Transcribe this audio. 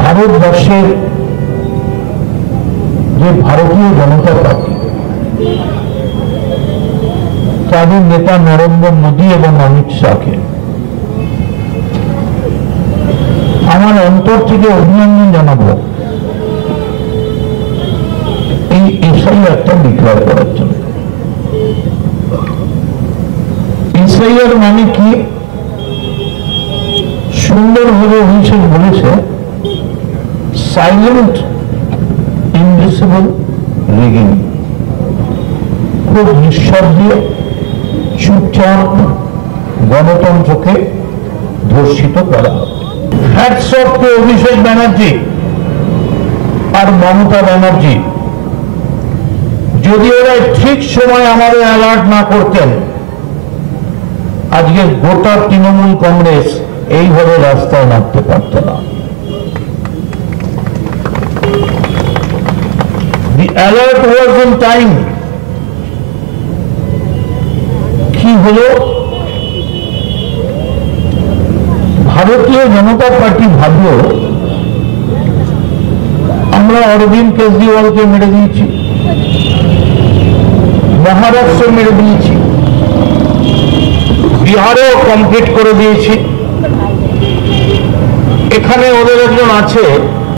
ভারতবর্ষের যে ভারতীয় জনতা পার্টি, তাদের নেতা নরেন্দ্র মোদী এবং অমিত শাহকে আমার অন্তর থেকে অভিনন্দন জানাবো এই এসআইআরটা ডিক্লেয়ার করার জন্য। এসআইআর মানে কি সুন্দরভাবে অভিষেক বলেছে, সাইলেন্ট ইনভিজিবল রিগিং, খুব নিঃশব্দে চুপচাপ গণতন্ত্রকে ধর্ষিত করা হবে। Hats off two Abhishek Banerjee আর মমতা ব্যানার্জি, যদি ওরা ঠিক সময় আমাদের অ্যালার্ট না করতেন, আজকে গোটা তৃণমূল কংগ্রেস এইভাবে রাস্তায় নামতে পারত না। The alert was in time. কি হলো? ভারতীয় জনতা পার্টি ভাবল আমরা অরবিন্দ কেজরিওয়ালকে মেরে দিয়েছি, মহারাষ্ট্র মেরে দিয়েছি, বিহারেও কমপ্লিট করে দিয়েছি, এখানে ওদের একজন আছে